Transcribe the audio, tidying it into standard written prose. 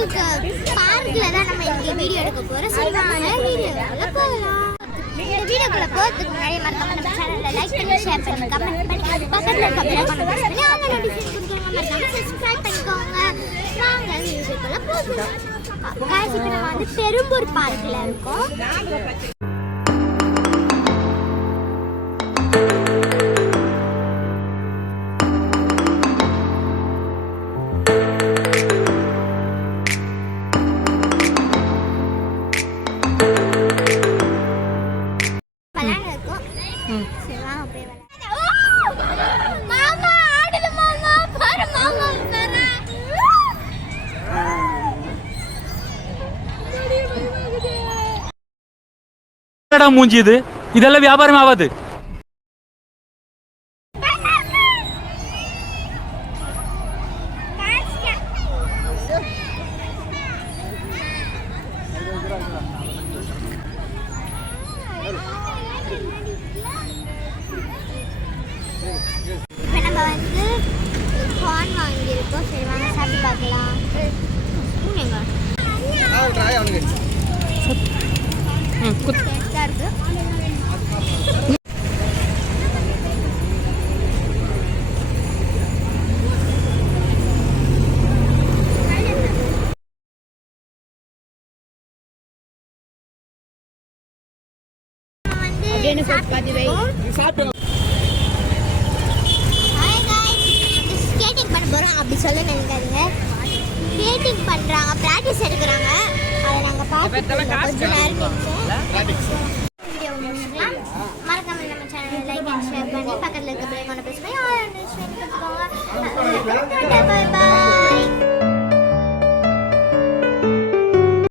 பார்க்ல தான் நம்ம இன்னைக்கு வீடியோ எடுக்க போறோம். சரி வாங்க வீடியோக்குள்ள போகலாம். இந்த வீடியோக்குள்ள போறதுக்கு முன்னாடி மறக்காம நம்ம சேனலை லைக் பண்ணி ஷேர் பண்ணி கமெண்ட் பண்ணி பக்கத்துல இருக்க பெல் ஐகானை பிரஸ் பண்ணி ஆல் நோட்டிஃபிகேஷன் கொடுங்க. மறக்காம சப்ஸ்கிரைப் பண்ணிக்கோங்க. வாங்க வீடியோக்குள்ள போகலாம். गाइस இப்போ நம்ம வந்து பெரும்பூர் பார்க்ல இருக்கோம். மூஞ்சி இது இதெல்லாம் வியாபாரம் ஆகாது. நம்ம வந்து கார்ன் வாங்கியிருக்கோம். சரி வாங்க சாப்பிட்டு பார்க்கலாம். ஸ்கேட்டிங் பண்ண போறோம் அப்படி சொல்ல நினைக்காதீங்க. ஸ்கேட்டிங் பண்றாங்க, பிராக்டிஸ் எடுக்கிறாங்க. அதை நாங்க பார்த்துட்டு கொஞ்ச நேரம் வீடியோ முடிச்சுக்கலாம். மறக்காம நம்ம சேனலை லைக் அண்ட் ஷேர் பண்ணி பக்கத்துல இருக்க பெல் ஐகானை பிரஸ் பண்ணி ஆல் நோட்டிஃபிகேஷன் கொடுத்துக்கோங்க.